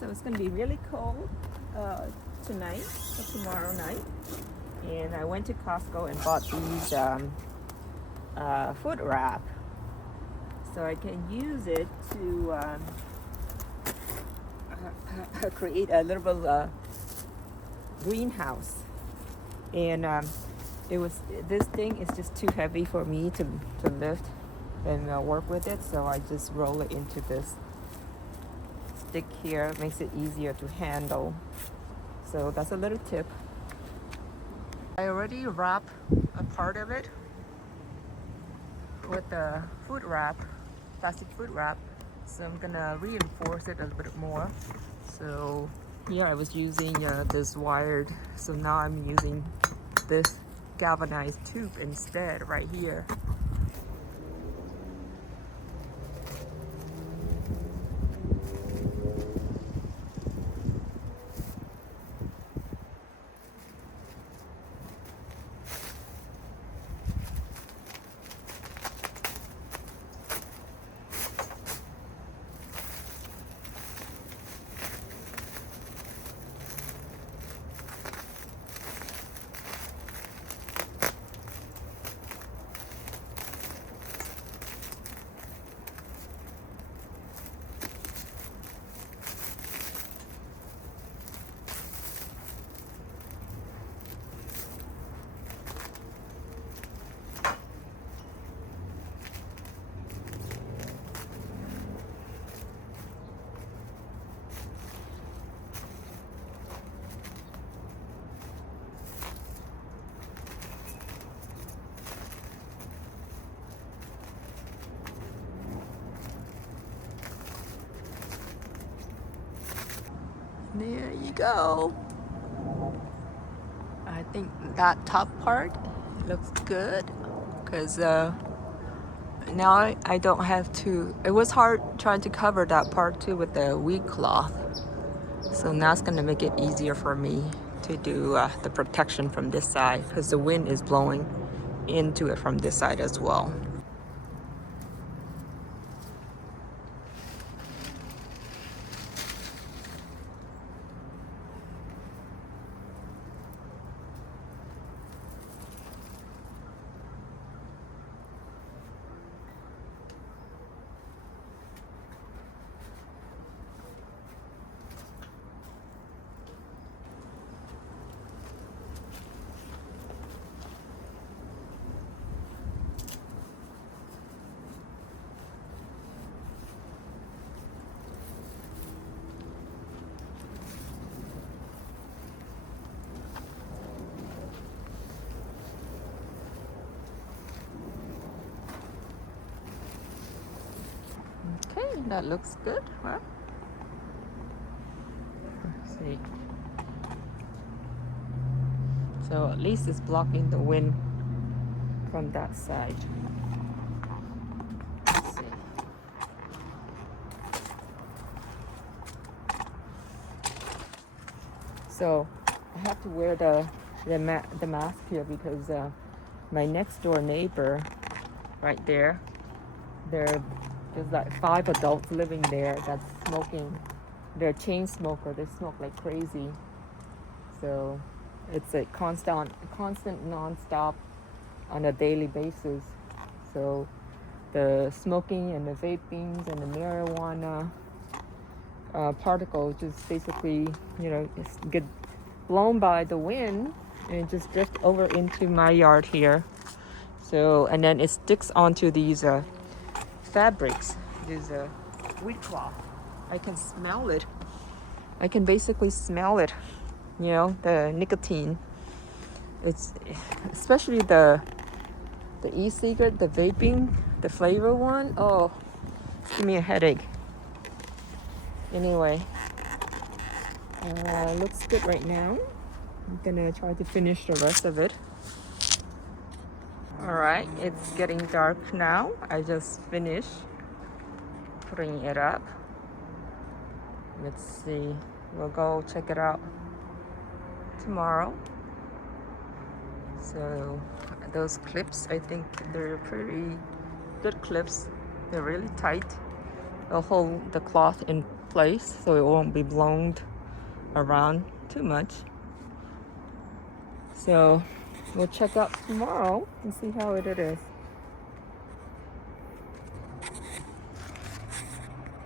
so it's gonna be really cold tonight or tomorrow night. And I went to Costco and bought these food wrap, so I can use it to create a little greenhouse. And this thing is just too heavy for me to lift and work with it, so I just roll it into this stick here. It makes it easier to handle. So that's a little tip. I already wrapped a part of it with the food wrap, plastic food wrap. So I'm gonna reinforce it a little bit more. So here I was using this wired, so now I'm using this galvanized tube instead right here. There you go. I think that top part looks good because now I don't have to. It was hard trying to cover that part too with the wheat cloth. So now it's gonna make it easier for me to do the protection from this side because the wind is blowing into it from this side as well. Okay, that looks good. Well, let's see. So at least it's blocking the wind from that side. Let's see. So I have to wear the mask here because my next door neighbor, right there, there's like 5 adults living there that's smoking. They're chain smoker. They smoke like crazy. So it's a constant non-stop on a daily basis. So the smoking and the vapings and the marijuana particles just basically, get blown by the wind and just drift over into my yard here. So, and then it sticks onto these fabrics, these wheat cloth. I can smell it. I can basically smell it, the nicotine. It's especially the e-cigarette, the vaping, the flavor one. Oh, give me a headache. Anyway, looks good right now. I'm gonna try to finish the rest of it. All right, it's getting dark now. I just finished putting it up. Let's see, we'll go check it out tomorrow. So those clips, I think they're pretty good clips. They're really tight. They'll hold the cloth in place so it won't be blown around too much. So we'll check out tomorrow and see how it is.